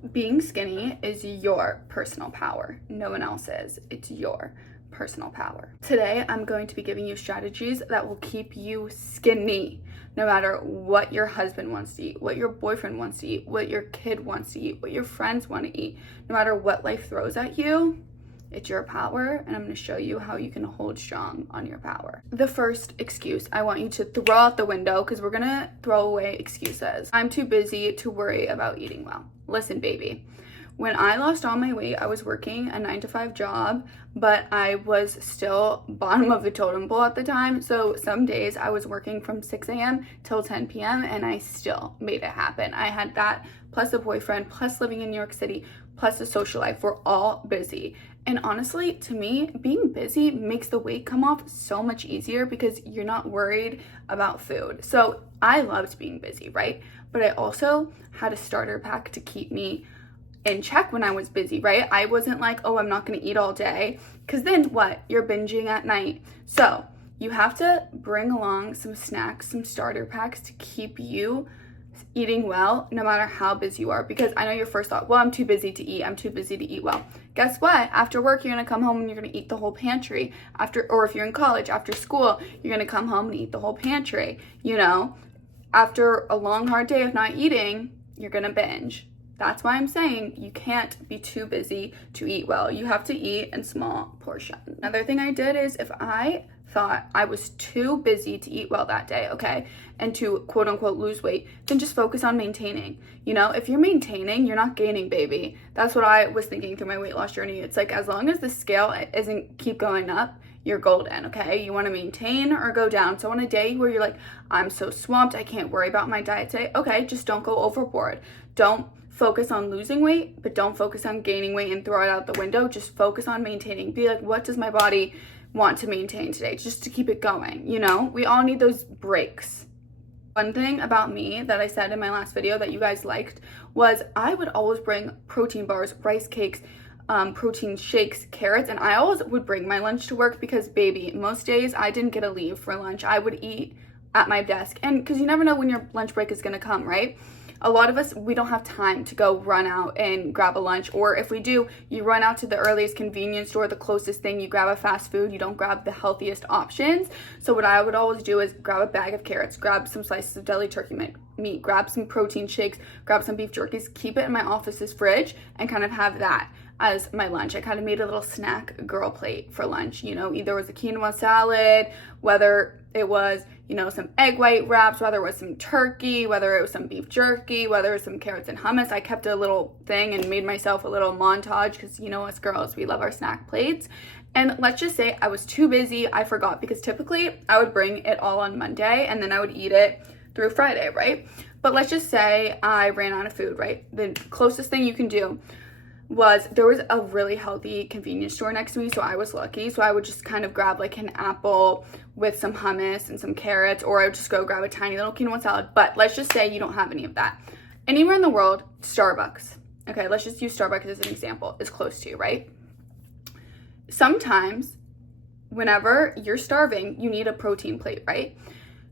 Being skinny is your personal power. No one else's. It's your personal power. Today, I'm going to be giving you strategies that will keep you skinny, no matter what your husband wants to eat, what your boyfriend wants to eat, what your kid wants to eat, what your friends want to eat. No matter what life throws at you, it's your power, and I'm going to show you how you can hold strong on your power. The first excuse I want you to throw out the window, because we're going to throw away excuses. I'm too busy to worry about eating well. Listen, baby. When I lost all my weight, I was working a 9-to-5 job, but I was still bottom of the totem pole at the time. So some days I was working from 6 a.m. till 10 p.m. and I still made it happen. I had that, plus a boyfriend, plus living in New York City, plus a social life. We're all busy. And honestly, to me, being busy makes the weight come off so much easier because you're not worried about food. So I loved being busy, right? But I also had a starter pack to keep me in check when I was busy, right? I wasn't like, oh, I'm not going to eat all day, because then what? You're binging at night. So you have to bring along some snacks, some starter packs to keep you eating well, no matter how busy you are. Because I know your first thought, well, I'm too busy to eat. I'm too busy to eat well. Guess what? After work, you're going to come home and you're going to eat the whole pantry. Or if you're in college, after school, you're going to come home and eat the whole pantry. You know, after a long, hard day of not eating, you're going to binge. That's why I'm saying you can't be too busy to eat well. You have to eat in small portions. Another thing I did is if I thought I was too busy to eat well that day, okay, and to quote unquote lose weight, then just focus on maintaining. You know, if you're maintaining, you're not gaining, baby. That's what I was thinking through my weight loss journey. It's like, as long as the scale isn't keep going up, you're golden, okay? You want to maintain or go down. So on a day where you're like, I'm so swamped, I can't worry about my diet today, okay, just don't go overboard. Don't focus on losing weight, but don't focus on gaining weight and throw it out the window. Just focus on maintaining. Be like, what does my body want to maintain today, just to keep it going? You know, we all need those breaks. One thing about me that I said in my last video that you guys liked was I would always bring protein bars, rice cakes, protein shakes, carrots, and I always would bring my lunch to work because, baby, most days I didn't get to leave for lunch. I would eat at my desk, and because you never know when your lunch break is going to come, right? A lot of us, we don't have time to go run out and grab a lunch, or if we do, you run out to the earliest convenience store, the closest thing, you grab a fast food, you don't grab the healthiest options. So what I would always do is grab a bag of carrots, grab some slices of deli turkey meat, grab some protein shakes, grab some beef jerkies, keep it in my office's fridge, and kind of have that as my lunch. I kind of made a little snack girl plate for lunch, you know, either it was a quinoa salad, whether it was, you know, some egg white wraps, whether it was some turkey, whether it was some beef jerky, whether it was some carrots and hummus. I kept a little thing and made myself a little montage because, you know, us girls, we love our snack plates. And let's just say I was too busy, I forgot, because typically I would bring it all on Monday and then I would eat it through Friday, right? But let's just say I ran out of food, right? The closest thing you can do was there was a really healthy convenience store next to me, so I was lucky. So I would just kind of grab like an apple with some hummus and some carrots, or I would just go grab a tiny little quinoa salad. But let's just say you don't have any of that. Anywhere in the world, Starbucks, okay, let's just use Starbucks as an example, is close to you, right? Sometimes whenever you're starving, you need a protein plate, right?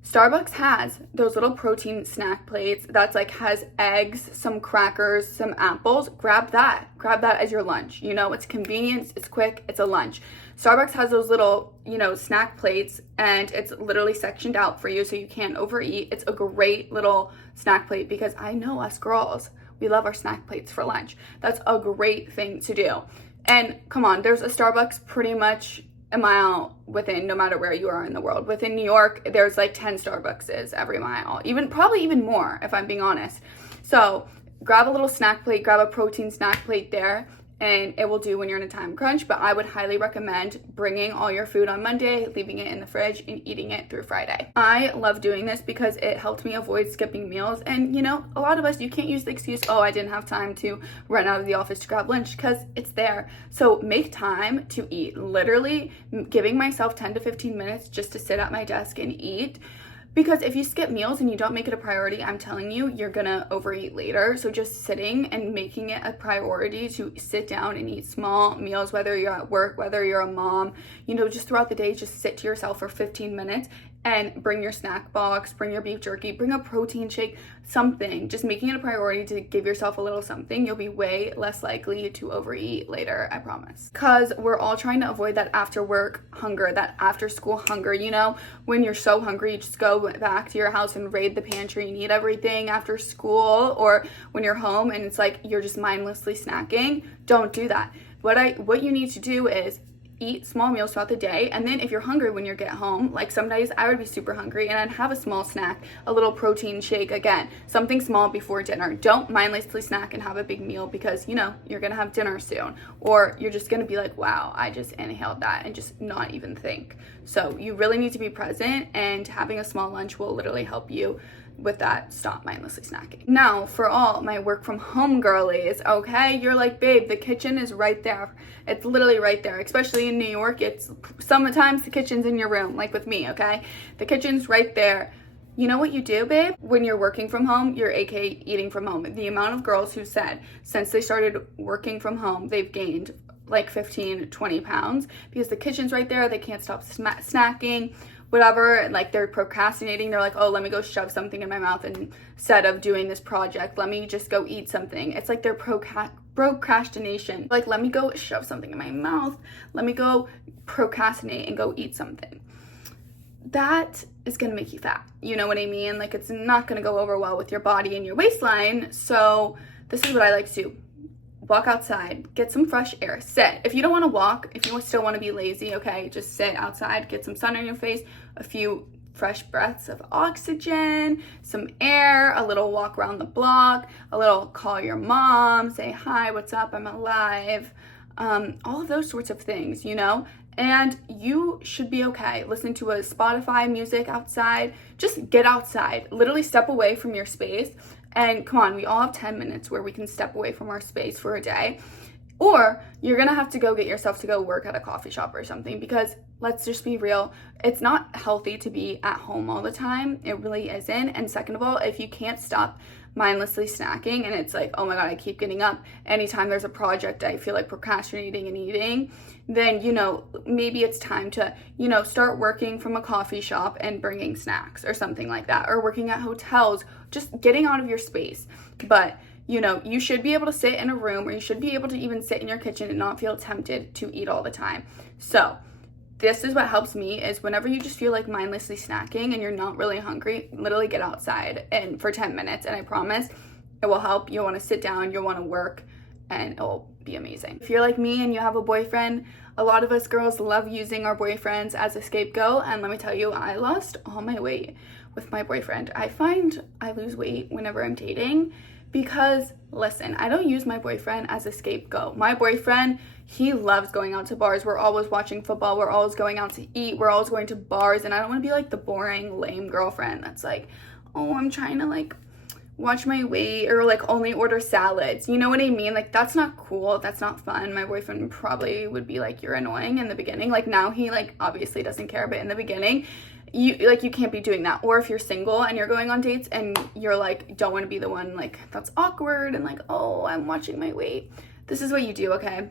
Starbucks has those little protein snack plates that's like has eggs, some crackers, some apples. Grab that as your lunch. You know, it's convenience, it's quick, it's a lunch. Starbucks has those little, you know, snack plates, and it's literally sectioned out for you so you can't overeat. It's a great little snack plate because I know us girls, we love our snack plates for lunch. That's a great thing to do. And come on, there's a Starbucks pretty much a mile within, no matter where you are in the world. Within New York, there's like 10 Starbuckses every mile, probably even more if I'm being honest. So grab a little snack plate, grab a protein snack plate there, and it will do when you're in a time crunch. But I would highly recommend bringing all your food on Monday, leaving it in the fridge, and eating it through Friday. I love doing this because it helped me avoid skipping meals. And you know, a lot of us, you can't use the excuse, oh, I didn't have time to run out of the office to grab lunch, because it's there. So make time to eat. Literally giving myself 10 to 15 minutes just to sit at my desk and eat. Because if you skip meals and you don't make it a priority, I'm telling you, you're gonna overeat later. So just sitting and making it a priority to sit down and eat small meals, whether you're at work, whether you're a mom, you know, just throughout the day, just sit to yourself for 15 minutes. and bring your snack box, bring your beef jerky, bring a protein shake, something. Just making it a priority to give yourself a little something. You'll be way less likely to overeat later, I promise. Because we're all trying to avoid that after work hunger, that after school hunger, you know, when you're so hungry, you just go back to your house and raid the pantry and eat everything after school, or when you're home and it's like you're just mindlessly snacking. Don't do that. What you need to do is eat small meals throughout the day, and then if you're hungry when you get home, like some days I would be super hungry and I'd have a small snack, a little protein shake, again, something small before dinner. Don't mindlessly snack and have a big meal, because you know you're gonna have dinner soon, or you're just gonna be like, wow, I just inhaled that, and just not even think. So you really need to be present, and having a small lunch will literally help you with that. Stop mindlessly snacking. Now, for all my work from home girlies, okay, you're like, babe, the kitchen is right there. It's literally right there, especially in New York. It's sometimes the kitchen's in your room, like with me, okay? The kitchen's right there. You know what you do, babe? When you're working from home, you're aka eating from home. The amount of girls who said since they started working from home, they've gained like 15, 20 pounds because the kitchen's right there. They can't stop snacking, whatever, like they're procrastinating. They're like, oh, let me go shove something in my mouth instead of doing this project. Let me just go eat something. It's like their procrastination. Like, let me go shove something in my mouth. Let me go procrastinate and go eat something. That is gonna make you fat. You know what I mean? Like, it's not gonna go over well with your body and your waistline. So this is what I like to do. Walk outside, get some fresh air, sit. If you don't want to walk, if you still want to be lazy, okay, just sit outside, get some sun on your face, a few fresh breaths of oxygen, some air, a little walk around the block, a little call your mom, say, hi, what's up, I'm alive, all of those sorts of things, you know? And you should be okay. Listen to a Spotify music outside. Just get outside. Literally step away from your space. And come on, we all have 10 minutes where we can step away from our space for a day. Or you're gonna have to go get yourself to go work at a coffee shop or something, because let's just be real, it's not healthy to be at home all the time. It really isn't. And second of all, if you can't stop mindlessly snacking and it's like, oh my God, I keep getting up anytime there's a project, I feel like procrastinating and eating, then, you know, maybe it's time to, you know, start working from a coffee shop and bringing snacks or something like that, or working at hotels, just getting out of your space. But you know, you should be able to sit in a room, or you should be able to even sit in your kitchen and not feel tempted to eat all the time. So this is what helps me, is whenever you just feel like mindlessly snacking and you're not really hungry, literally get outside and for 10 minutes, and I promise it will help. You'll want to sit down, you'll want to work, and it will be amazing. If you're like me and you have a boyfriend, a lot of us girls love using our boyfriends as a scapegoat, and let me tell you, I lost all my weight with my boyfriend. I find I lose weight whenever I'm dating, because listen, I don't use my boyfriend as a scapegoat. My boyfriend, he loves going out to bars. We're always watching football. We're always going out to eat. We're always going to bars. And I don't want to be like the boring, lame girlfriend that's like, oh, I'm trying to like watch my weight, or like only order salads. You know what I mean? Like, that's not cool. That's not fun. My boyfriend probably would be like, you're annoying in the beginning. Like, now he like obviously doesn't care, but in the beginning, you can't be doing that. Or if you're single and you're going on dates and you're like, don't want to be the one like that's awkward and like, oh, I'm watching my weight. This is what you do, okay?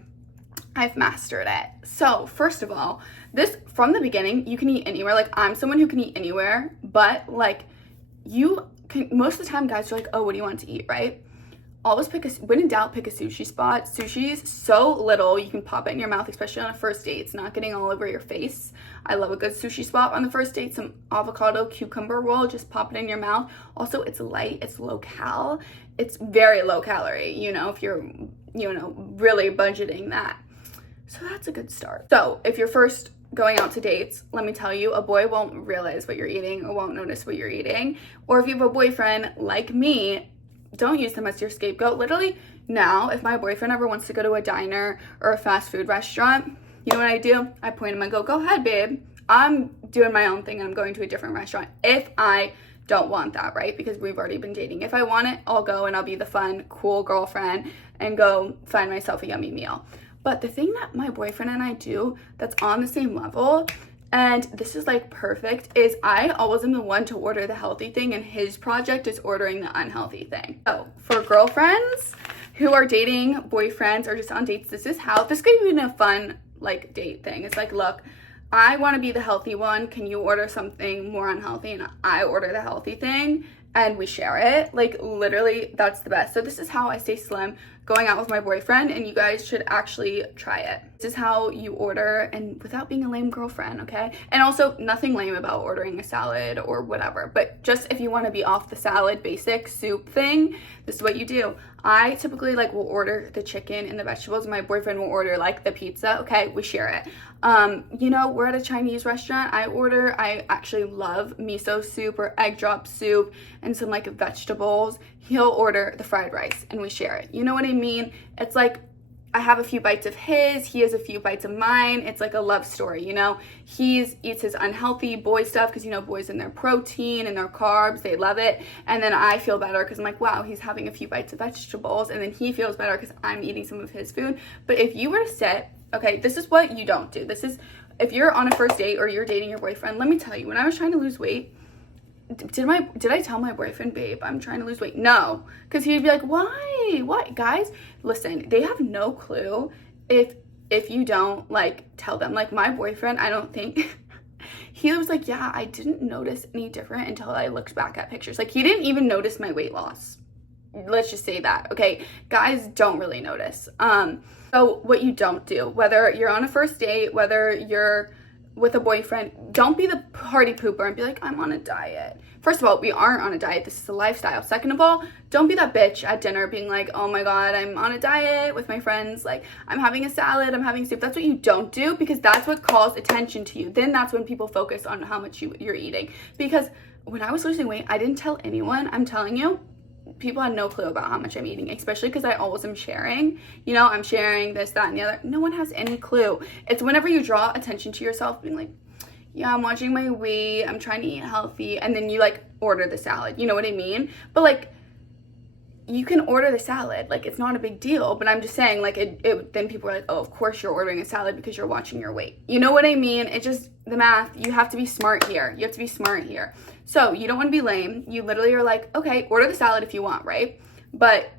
I've mastered it. So first of all, this, from the beginning, you can eat anywhere. Like, I'm someone who can eat anywhere, but like, you can, most of the time guys are like, oh, what do you want to eat, right? Always when in doubt, pick a sushi spot. Sushi is so little, you can pop it in your mouth, especially on a first date. It's not getting all over your face. I love a good sushi spot on the first date. Some avocado cucumber roll, just pop it in your mouth. Also, it's light, it's low cal, it's very low calorie, you know, if you're, you know, really budgeting that. So that's a good start. So if you're first going out to dates, let me tell you, a boy won't realize what you're eating or won't notice what you're eating. Or if you have a boyfriend like me, don't use them as your scapegoat. Literally, now, if my boyfriend ever wants to go to a diner or a fast food restaurant, you know what I do? I point him and go ahead, babe. I'm doing my own thing and I'm going to a different restaurant if I don't want that, right? Because we've already been dating. If I want it, I'll go and I'll be the fun, cool girlfriend and go find myself a yummy meal. But the thing that my boyfriend and I do that's on the same level, and this is like perfect, is I always am the one to order the healthy thing, and his project is ordering the unhealthy thing. So for girlfriends who are dating boyfriends or just on dates, this could be a fun like date thing. It's like, look, I want to be the healthy one. Can you order something more unhealthy? And I order the healthy thing and we share it. Like, literally, that's the best. So this is how I stay slim going out with my boyfriend, and you guys should actually try it. This is how you order, and without being a lame girlfriend, okay? And also, nothing lame about ordering a salad or whatever, but just if you want to be off the salad basic soup thing, this is what you do. I typically like will order the chicken and the vegetables. My boyfriend will order like the pizza. Okay, we share it. You know, we're at a Chinese restaurant. I actually love miso soup or egg drop soup and some like vegetables. He'll order the fried rice and we share it. You know what I mean? It's like I have a few bites of his, he has a few bites of mine. It's like a love story, you know? He eats his unhealthy boy stuff because, you know, boys in their protein and their carbs, they love it. And then I feel better because I'm like, wow, he's having a few bites of vegetables. And then he feels better because I'm eating some of his food. But if you were to sit, okay, this is what you don't do. This is, if you're on a first date or you're dating your boyfriend, let me tell you, when I was trying to lose weight, did I tell my boyfriend, babe, I'm trying to lose weight? No, because he'd be like, why? What? Guys, listen, they have no clue if you don't like tell them. Like my boyfriend, I don't think he was like, yeah, I didn't notice any different until I looked back at pictures. Like he didn't even notice my weight loss. Let's just say that, okay? Guys don't really notice. So what you don't do, whether you're on a first date, whether you're with a boyfriend, don't be the party pooper and be like, I'm on a diet. First of all, we aren't on a diet. This is a lifestyle. Second of all, don't be that bitch at dinner being like, oh my God, I'm on a diet with my friends. Like, I'm having a salad, I'm having soup. That's what you don't do, because that's what calls attention to you. Then that's when people focus on how much you're eating. Because when I was losing weight, I didn't tell anyone. I'm telling you, people had no clue about how much I'm eating, especially because I always am sharing. You know, I'm sharing this, that, and the other. No one has any clue. It's whenever you draw attention to yourself, being like, yeah, I'm watching my weight, I'm trying to eat healthy, and then you like order the salad. You know what I mean? But like, you can order the salad. Like, it's not a big deal. But I'm just saying, like, then people are like, oh, of course you're ordering a salad because you're watching your weight. You know what I mean? It just, the math, you have to be smart here. You have to be smart here. So you don't want to be lame. You literally are like, okay, order the salad if you want, right? But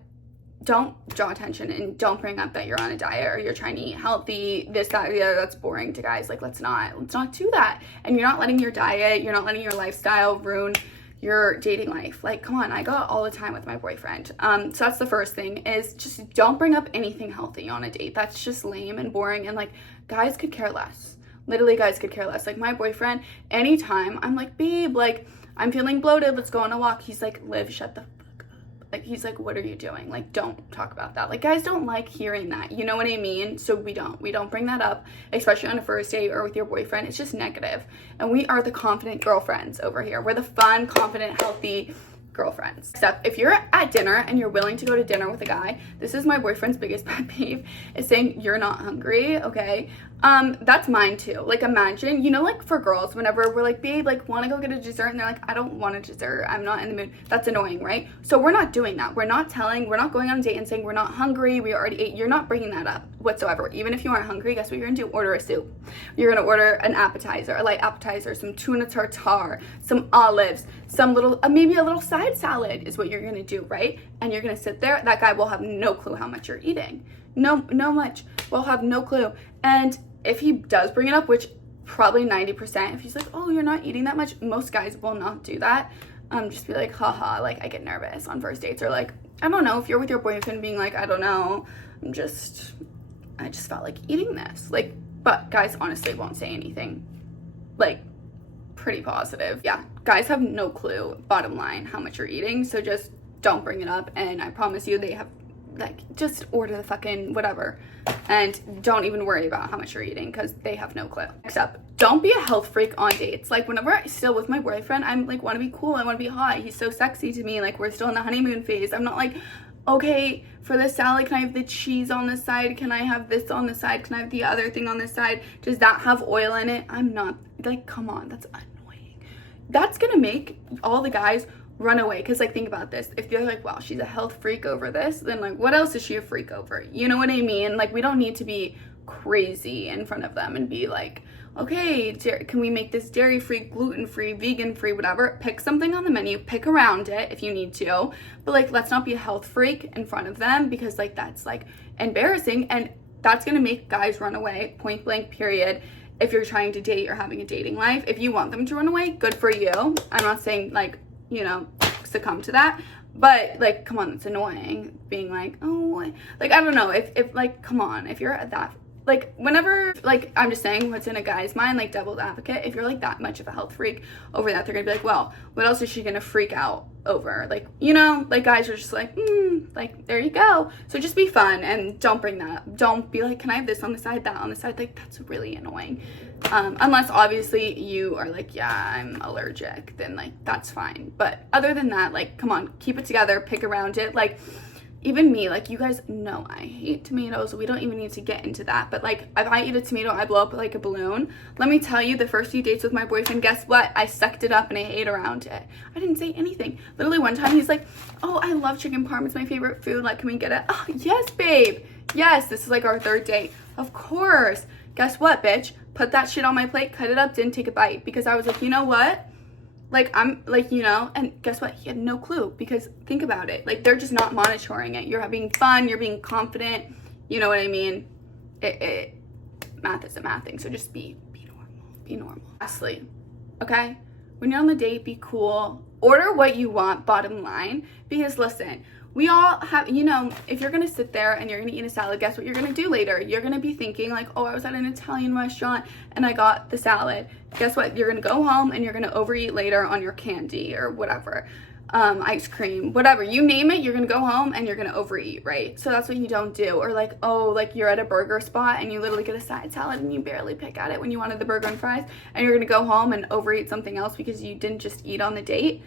don't draw attention and don't bring up that you're on a diet or you're trying to eat healthy, this, that, or the other. That's boring to guys. Like, let's not do that. And you're not letting your diet, you're not letting your lifestyle ruin your dating life. Like, come on, I go out all the time with my boyfriend. So that's the first thing, is just don't bring up anything healthy on a date. That's just lame and boring, and like, guys could care less. Literally, guys could care less. Like, my boyfriend, anytime I'm like, babe, like, I'm feeling bloated, let's go on a walk, he's like, Liv, shut the fuck up. Like, he's like, what are you doing? Like, don't talk about that. Like, guys don't like hearing that, you know what I mean? So we don't bring that up, especially on a first date or with your boyfriend. It's just negative. And we are the confident girlfriends over here. We're the fun, confident, healthy girlfriends. Except if you're at dinner and you're willing to go to dinner with a guy, this is my boyfriend's biggest pet peeve, is saying you're not hungry, okay? That's mine too. Like, imagine, you know, like for girls, whenever we're like, babe, like, want to go get a dessert, and they're like, I don't want a dessert, I'm not in the mood. That's annoying, right? So we're not doing that. We're not going on a date and saying we're not hungry, we already ate. You're not bringing that up whatsoever. Even if you aren't hungry, guess what you're gonna do? Order a soup. You're gonna order an appetizer, a light appetizer, some tuna tartare, some olives, some little, maybe a little side salad is what you're gonna do, right? And you're gonna sit there. That guy will have no clue how much you're eating. No much. Will have no clue. And if he does bring it up, which probably 90%, if he's like, oh, you're not eating that much, most guys will not do that. Just be like, haha, like, I get nervous on first dates. Or like, I don't know, if you're with your boyfriend being like, I don't know, I just felt like eating this. Like, but guys honestly won't say anything. Like, pretty positive. Yeah, guys have no clue, bottom line, how much you're eating. So just don't bring it up. And I promise you, they have, like, just order the fucking whatever. And don't even worry about how much you're eating, because they have no clue. Except, don't be a health freak on dates. Like, whenever I'm still with my boyfriend, I'm like, want to be cool, I want to be hot, he's so sexy to me. Like, we're still in the honeymoon phase. I'm not like, okay, for the salad, can I have the cheese on the side? Can I have this on the side? Can I have the other thing on the side? Does that have oil in it? I'm not, like, come on, that's annoying. That's gonna make all the guys run away. Because, like, think about this, if you're like, wow, she's a health freak over this, then like, what else is she a freak over? You know what I mean? Like, we don't need to be crazy in front of them and be like, okay, can we make this dairy-free, gluten-free, vegan-free, whatever? Pick something on the menu, pick around it if you need to, but like, let's not be a health freak in front of them, because like, that's like embarrassing, and that's gonna make guys run away, point blank, period. if you're trying to date or having a dating life. If you want them to run away, good for you. I'm not saying, like, you know, succumb to that. But, like, come on, it's annoying being like, oh, like, I don't know, if like, come on, if you're at that, like, whenever, like, I'm just saying what's in a guy's mind, like, devil's advocate, if you're, like, that much of a health freak over that, they're gonna be like, well, what else is she gonna freak out over? Like, you know, like, guys are just like, like, there you go. So just be fun, and don't bring that up. Don't be like, can I have this on the side, that on the side? Like, that's really annoying. Unless, obviously, you are like, yeah, I'm allergic, then, like, that's fine. But other than that, like, come on, keep it together, pick around it. Like, even me, like, you guys know I hate tomatoes. We don't even need to get into that. But, like, if I eat a tomato, I blow up like a balloon. Let me tell you, the first few dates with my boyfriend, guess what? I sucked it up and I ate around it. I didn't say anything. Literally one time he's like, oh, I love chicken parm. It's my favorite food. Like, can we get it? Oh, yes, babe. Yes, this is like our third date. Of course. Guess what, bitch? Put that shit on my plate, cut it up, didn't take a bite. Because I was like, you know what? Like, I'm, like, you know, and guess what? He had no clue, because think about it. Like, they're just not monitoring it. You're having fun. You're being confident. You know what I mean? Math is a math thing, so just be normal. Be normal. Lastly, okay? When you're on the date, be cool. Order what you want, bottom line. Because, listen, we all have, you know, if you're going to sit there and you're going to eat a salad, guess what you're going to do later? You're going to be thinking, like, oh, I was at an Italian restaurant and I got the salad. Guess what? You're going to go home and you're going to overeat later on your candy or whatever, ice cream, whatever. You name it, you're going to go home and you're going to overeat, right? So that's what you don't do. Or, like, oh, like, you're at a burger spot and you literally get a side salad and you barely pick at it when you wanted the burger and fries, and you're going to go home and overeat something else because you didn't just eat on the date.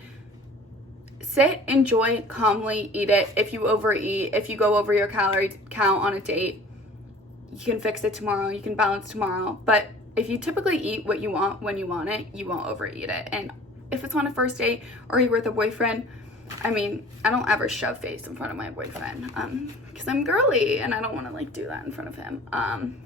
Sit, enjoy, calmly eat it. If you overeat, if you go over your calorie count on a date, you can fix it tomorrow. You can balance tomorrow. But if you typically eat what you want when you want it, you won't overeat it. And if it's on a first date or you're with a boyfriend, I mean, I don't ever shove face in front of my boyfriend because I'm girly and I don't want to, like, do that in front of him.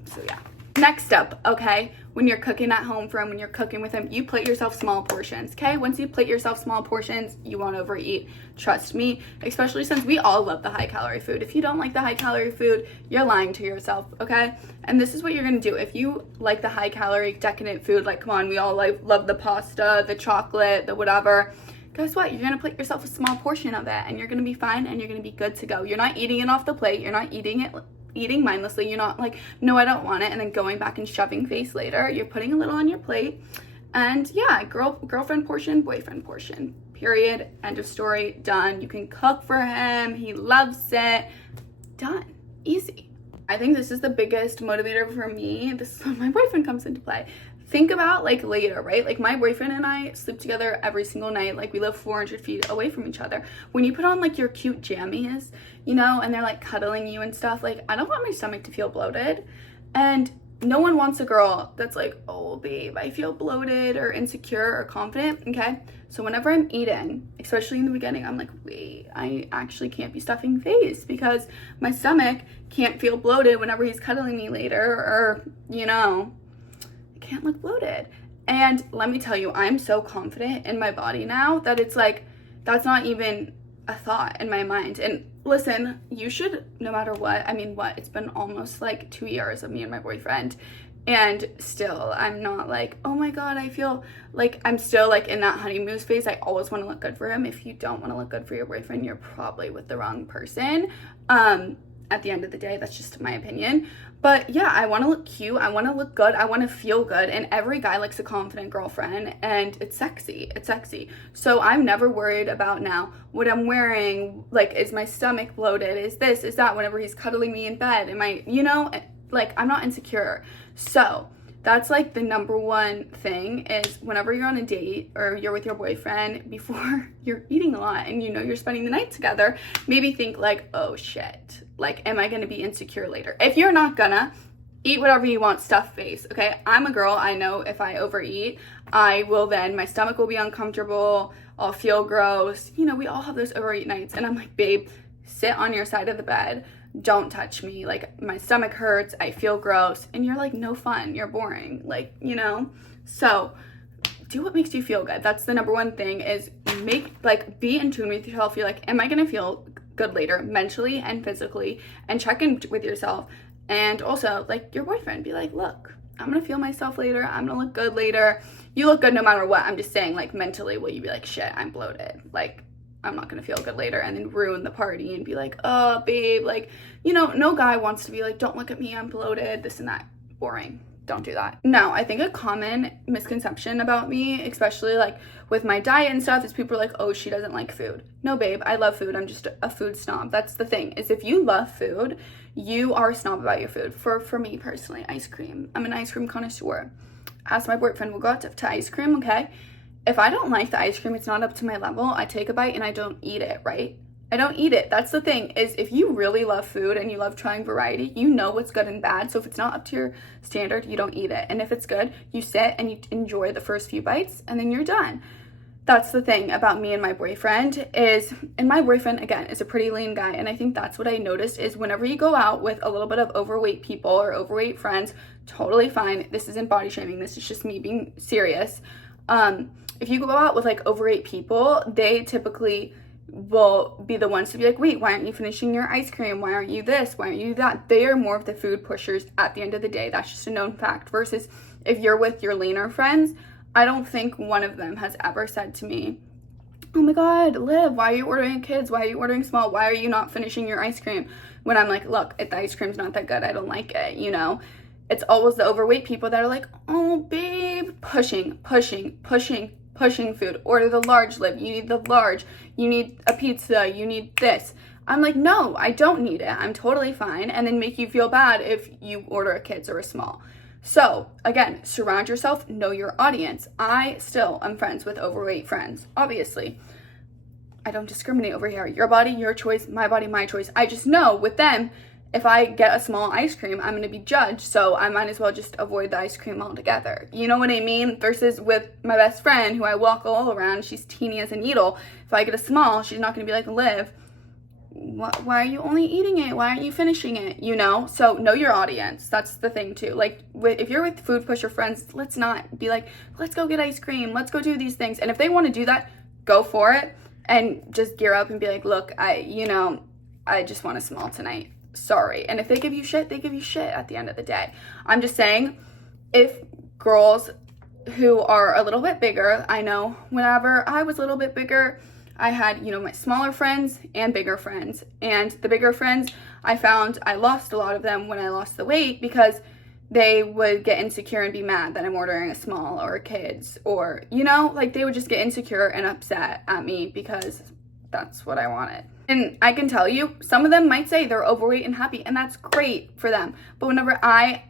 So yeah. Next up, okay, when you're cooking at home for him, when you're cooking with him, you plate yourself small portions, okay? Once you plate yourself small portions, you won't overeat. Trust me, especially since we all love the high-calorie food. If you don't like the high-calorie food, you're lying to yourself, okay? And this is what you're gonna do. If you like the high-calorie, decadent food, like, come on, we all love the pasta, the chocolate, the whatever, guess what? You're gonna plate yourself a small portion of it, and you're gonna be fine, and you're gonna be good to go. You're not eating it off the plate. You're not eating mindlessly. You're not like, no, I don't want it, and then going back and shoving face later. You're putting a little on your plate, and yeah, girlfriend portion, boyfriend portion, period, end of story, done. You can cook for him, he loves it, done, easy. I think this is the biggest motivator for me. This is when my boyfriend comes into play. Think about, like, later, right? Like, my boyfriend and I sleep together every single night. Like, we live 400 feet away from each other. When you put on, like, your cute jammies, you know, and they're, like, cuddling you and stuff, like, I don't want my stomach to feel bloated. And no one wants a girl that's like, oh, babe, I feel bloated or insecure or confident, okay? So whenever I'm eating, especially in the beginning, I'm like, wait, I actually can't be stuffing face because my stomach can't feel bloated whenever he's cuddling me later, or, you know, can't look bloated. And let me tell you, I'm so confident in my body now that it's like, that's not even a thought in my mind. And listen, you should, no matter what, I mean, what, it's been almost like 2 years of me and my boyfriend, and still I'm not like, oh my god, I feel like I'm still like in that honeymoon phase. I always want to look good for him. If you don't want to look good for your boyfriend, you're probably with the wrong person. At the end of the day, that's just my opinion. But yeah, I want to look cute, I want to look good, I want to feel good, and every guy likes a confident girlfriend, and it's sexy, So I'm never worried about now what I'm wearing, like, is my stomach bloated, is this, is that, whenever he's cuddling me in bed, am I, you know, like, I'm not insecure. So that's like the number one thing, is whenever you're on a date or you're with your boyfriend, before you're eating a lot and you know you're spending the night together, maybe think like, oh shit, like, am I gonna be insecure later? If you're not gonna, eat whatever you want, stuff face, okay? I'm a girl, I know if I overeat, I will then, my stomach will be uncomfortable, I'll feel gross. You know, we all have those overeat nights, and I'm like, babe, sit on your side of the bed, don't touch me, like, my stomach hurts, I feel gross. And you're like, no fun, you're boring, like, you know? So do what makes you feel good. That's the number one thing, is be in tune with yourself. You're like, am I gonna feel good later, mentally and physically? And check in with yourself. And also, like, your boyfriend, be like, look, I'm gonna feel myself later. I'm gonna look good later. You look good no matter what. I'm just saying, like, mentally, will you be like, shit, I'm bloated. Like, I'm not gonna feel good later and then ruin the party and be like, oh, babe, like, you know, no guy wants to be like, don't look at me, I'm bloated, this and that. Boring. Don't do that. No, I think a common misconception about me, especially like with my diet and stuff, is people are like, oh, she doesn't like food. No, babe, I love food. I'm just a food snob. That's the thing, is if you love food, you are a snob about your food. For me personally, ice cream. I'm an ice cream connoisseur. Ask my boyfriend, we'll go out to ice cream, okay? If I don't like the ice cream, it's not up to my level, I take a bite and I don't eat it, right? I don't eat it. That's the thing, is if you really love food and you love trying variety, you know what's good and bad. So if it's not up to your standard, you don't eat it. And if it's good, you sit and you enjoy the first few bites and then you're done. That's the thing about me and my boyfriend and my boyfriend, again, is a pretty lean guy. And I think that's what I noticed is whenever you go out with a little bit of overweight people or overweight friends, totally fine. This isn't body shaming. This is just me being serious. If you go out with like overweight people, they typically will be the ones to be like, wait, why aren't you finishing your ice cream? Why aren't you this? Why aren't you that? They are more of the food pushers at the end of the day. That's just a known fact. Versus if you're with your leaner friends, I don't think one of them has ever said to me, oh my God, Liv, why are you ordering kids? Why are you ordering small? Why are you not finishing your ice cream? When I'm like, look, the ice cream's not that good. I don't like it, you know? It's always the overweight people that are like, oh, babe, pushing food. Order the large, Liv. You need the large. You need a pizza. You need this. I'm like, no, I don't need it. I'm totally fine. And then make you feel bad if you order a kids or a small. So again, surround yourself, know your audience. I still am friends with overweight friends. Obviously, I don't discriminate over here. Your body, your choice. My body, my choice. I just know with them, if I get a small ice cream, I'm going to be judged, so I might as well just avoid the ice cream altogether. You know what I mean? Versus with my best friend, who I walk all around, she's teeny as a needle. If I get a small, she's not going to be like, Liv, why are you only eating it? Why aren't you finishing it? You know? So know your audience. That's the thing, too. Like, if you're with food pusher friends, let's not be like, let's go get ice cream. Let's go do these things. And if they want to do that, go for it. And just gear up and be like, look, I just want a small tonight. Sorry. And if they give you shit, they give you shit at the end of the day. I'm just saying, if girls who are a little bit bigger, I know whenever I was a little bit bigger, I had, my smaller friends and bigger friends. And the bigger friends, I found I lost a lot of them when I lost the weight because they would get insecure and be mad that I'm ordering a small or a kids, or, they would just get insecure and upset at me because that's what I wanted. And I can tell you, some of them might say they're overweight and happy, and that's great for them. But whenever I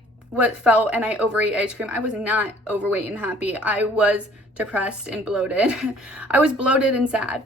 felt and I overate ice cream, I was not overweight and happy. I was depressed and bloated. I was bloated and sad.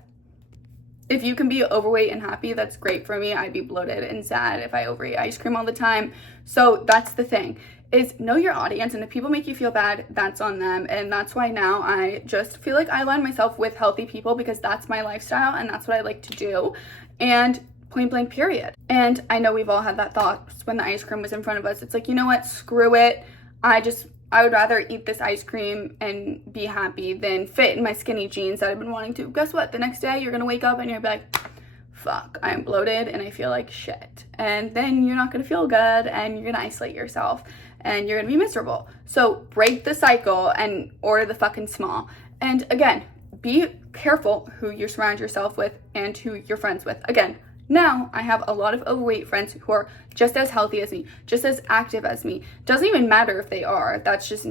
If you can be overweight and happy, that's great for me. I'd be bloated and sad if I overeat ice cream all the time. So that's the thing, is know your audience, and if people make you feel bad, that's on them. And that's why now I just feel like I align myself with healthy people because that's my lifestyle and that's what I like to do. And point blank, period. And I know we've all had that thought when the ice cream was in front of us. It's like, you know what, screw it. I would rather eat this ice cream and be happy than fit in my skinny jeans that I've been wanting to. Guess what? The next day you're gonna wake up and you're gonna be like, fuck, I'm bloated and I feel like shit. And then you're not gonna feel good and you're gonna isolate yourself and you're gonna be miserable. So break the cycle and order the fucking small. And again, be careful who you surround yourself with and who you're friends with. Again, now I have a lot of overweight friends who are just as healthy as me, just as active as me. Doesn't even matter if they are, that's just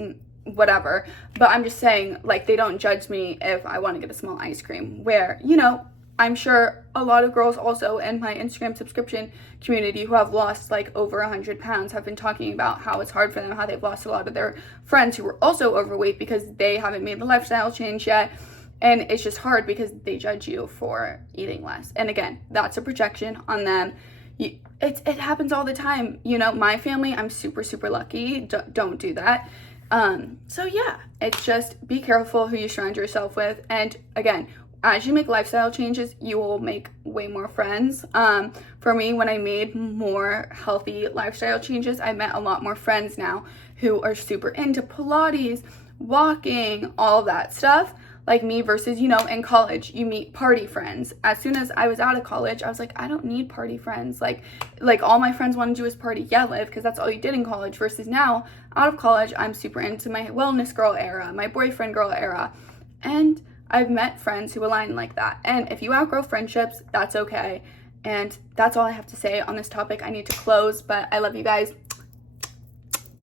whatever. But I'm just saying, like, they don't judge me if I want to get a small ice cream, where, I'm sure a lot of girls also in my Instagram subscription community who have lost like over 100 pounds have been talking about how it's hard for them, how they've lost a lot of their friends who were also overweight because they haven't made the lifestyle change yet. And it's just hard because they judge you for eating less. And again, that's a projection on them. It happens all the time. My family, I'm super, super lucky. Don't do that. So yeah, it's just be careful who you surround yourself with. And again, as you make lifestyle changes, you will make way more friends. For me, when I made more healthy lifestyle changes, I met a lot more friends now who are super into Pilates, walking, all that stuff. Like me versus, you know, in college, you meet party friends. As soon as I was out of college, I was like, I don't need party friends. Like all my friends want to do is party. Yeah, Liv, because that's all you did in college. Versus now, out of college, I'm super into my wellness girl era, my boyfriend girl era. And I've met friends who align like that. And if you outgrow friendships, that's okay. And that's all I have to say on this topic. I need to close, but I love you guys.